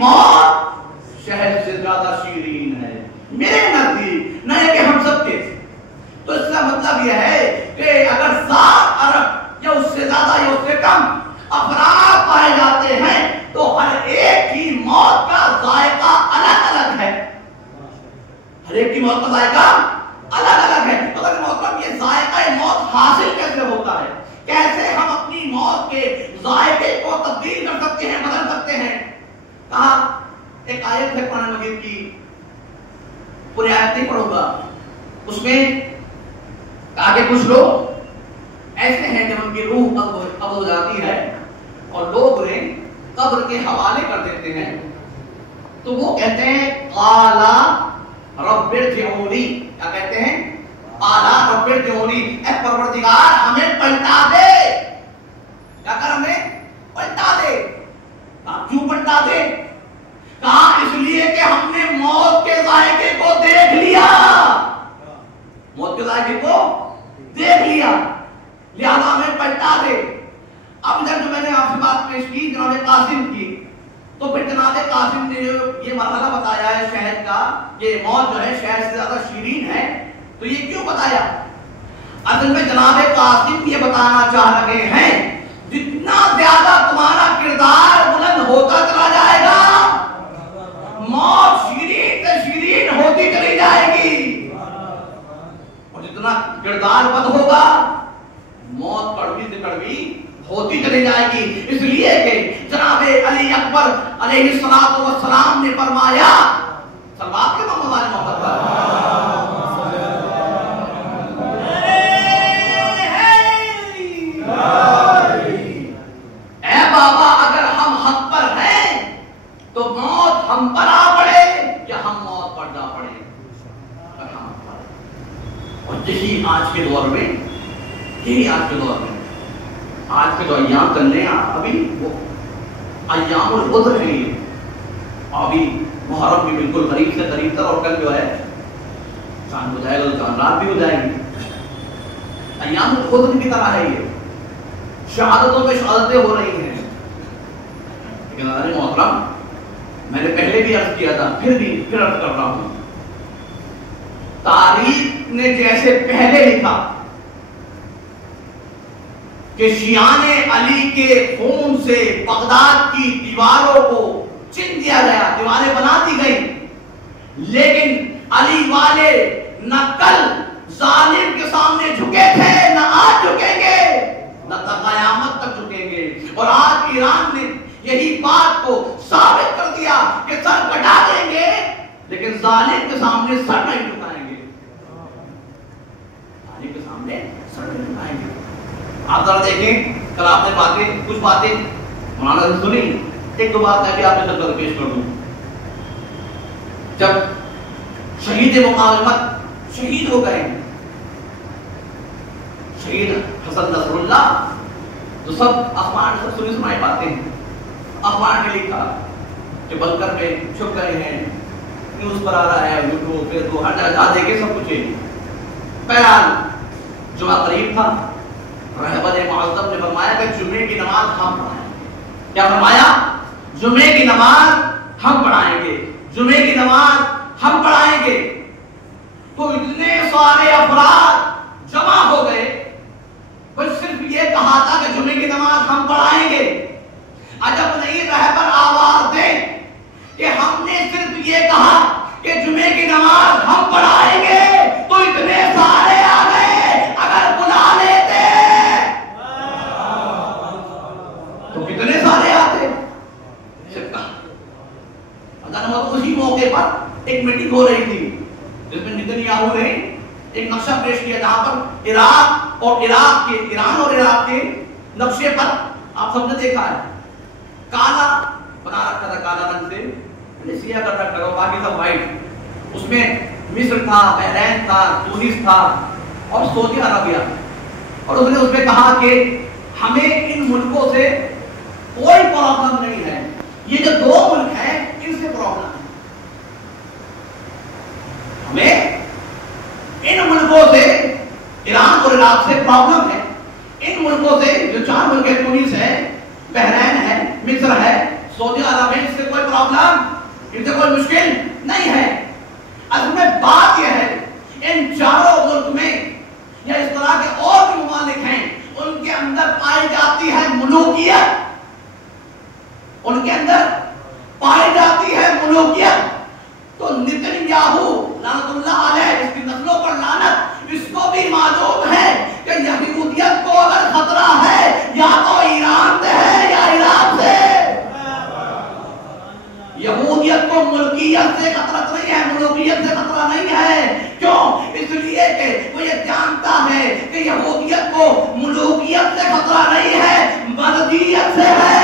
मौत शहद से ज्यादा शीरीन है मेरे नजदीक, न कि हम सबके। तो इसका मतलब यह है कि अगर 7 अरब या उससे ज्यादा या उससे कम अफराद पाए जाते हैं तो हर एक की मौत का जायका अलग अलग है। हर एक की मौत का जायका अलग अलग है। तो मतलब ये जायका मौत हासिल कैसे होता है, कैसे हम अपनी मौत के जायके को तब्दील कर सकते हैं, बदल सकते हैं। कहा एक आयत है कुरान मजीद की, पूरी आयत नहीं पढ़ूंगा, उसमें कहा कि कुछ लोग ऐसे हैं जब उनकी रूह कब्ज हो जाती है और लोग उन्हें कब्र के हवाले कर देते हैं, तो वो कहते हैं काला रब्बिरजिऊनी। क्या कहते हैं? काला रब्बिरजिऊनी, ऐ परवरदिगार हमें पलटा दे। क्या कर? हमें पलटा दे। क्यों पलटा दे? कहा इसलिए कि हमने मौत के जायके को देख लिया, मौत के जायके को देख लिया, लिहाजा हमें पलटा दे। अब इधर जो मैंने आपसे बात पेश की जनाब कासिम की, तो फिर जनाब कासिम ने ये मरहला बताया है शहद का, ये मौत जो है शहद से ज्यादा शीरीन है, तो ये क्यों बताया? असल में जनाब कासिम ये बताना चाह रहे हैं जितना ज्यादा तुम्हारा किरदार बुलंद होता चला जाएगा, मौत शीरीन से शीरीन होती चली जाएगी, और जितना किरदार बद होगा मौत कड़वी से कड़वी होती चली जाएगी। इसलिए कि जनाब अली अकबर अलैहिस्सलातु वस्सलाम ने फरमाया, सल्लल्लाहु अलैहि ऐ बाबा अगर हम हक पर हैं तो मौत हम पर आ पड़े या हम मौत पर जा पड़े, अगर हम पर। और यही आज के दौर में, यही आज के दौर में, आज के जो अय्याम चल रहे हैं अभी वो अय्यामुल उज़्र है, अभी मुहर्रम भी बिल्कुल करीब से करीब तक, और कल जो है चांद हो जाएगा तो चांद रात भी हो जाएगी। अय्यामुल उज़्र की तरह है ये, शहादतों में शहादतें हो रही हैं। लेकिन अरे मोहतरम, मैंने पहले भी अर्ज किया था, फिर अर्ज कर रहा हूं, तारीख ने जैसे पहले लिखा कि शियाने अली के खून से बगदाद की दीवारों को चिन्ह दिया गया, दीवारें बना दी गई, लेकिन अली वाले न कल जालिम के सामने झुके थे, न आज झुकेंगे, न क़यामत तक झुकेंगे। और आज ईरान ने यही बात को साबित कर दिया कि सर कटा देंगे लेकिन जालिम के सामने सर नहीं झुकाएंगे, जालिम के सामने सर नहीं झुकाएंगे। आप जरा देखें, कल आपने कुछ बातें मौलाना से सुनी, एक दो बात मैं भी आपके साथ पेश कर दूं। जब शहीद मुकालमत शहीद हो गए, शहीद हसन नसरुल्लाह, तो सब अखबार में सुनी सुनाई बातें हैं, अखबार ने लिखा कि बंकर में छुप गए हैं, न्यूज पर आ रहा है, यूट्यूब फेसबुक हर जगह देखे सब कुछ। बहरहाल जुमा करीब था, रहबर मुअज़्ज़म ने फरमाया कि जुमे की नमाज हम पढ़ाएंगे। क्या फरमाया? जुमे की नमाज हम पढ़ाएंगे, जुमे की नमाज हम पढ़ाएंगे। तो इतने सारे अफराद जमा हो गए, बस सिर्फ ये कहा था कि जुमे की नमाज हम पढ़ाएंगे। अजब नहीं, रहबर आवाज दे कि हमने सिर्फ ये कहा कि जुमे की नमाज हम पढ़ाएंगे, तो इतने सारे आ गए, अगर बुला लेते तो कितने सारे आते। उसी मौके पर एक मीटिंग हो रही थी जिसमें नेतन्याहू ने एक नक्शा पेश किया, जहां पर ईरान और इराक के नक्शे पर आप सबने देखा है, काला बना रखा था, काला रंग से सिया कर रखा था, बाकी सब व्हाइट। उसमें मिस्र था, बहरैन था, तुनिस था और सऊदी अरबिया। और उसने उसमें कहा कि हमें इन मुल्कों से कोई प्रॉब्लम नहीं है, ये जो दो मुल्क हैं इनसे प्रॉब्लम है। हमें इन मुल्कों से, ईरान और इराक से प्रॉब्लम है। इन मुल्कों से जो 4 मुल्क है, तुनिस है, बहरैन है, मिस्र है, सऊदी अरब से कोई प्रॉब्लम, इनसे कोई मुश्किल नहीं है। असल में बात यह है इन चारों मुल्क में या इस तरह के और भी ममालिक हैं, उनके अंदर पाई जाती है मुलूकियत, उनके अंदर पाई जाती है मुलूकियत। तो नेतन्याहू लानतुल्लाह अलैह, इसकी नस्लों पर लानत, इसको भी मालूम है कि यहूदियत को अगर खतरा है या तो ईरान से है या इराक से। यहूदियत को मुल्कियत से खतरा नहीं है, मुल्कियत से खतरा नहीं है। क्यों? इसलिए कि वो ये जानता है कि यहूदियत को मुल्कियत से खतरा नहीं है, मर्दियत से है।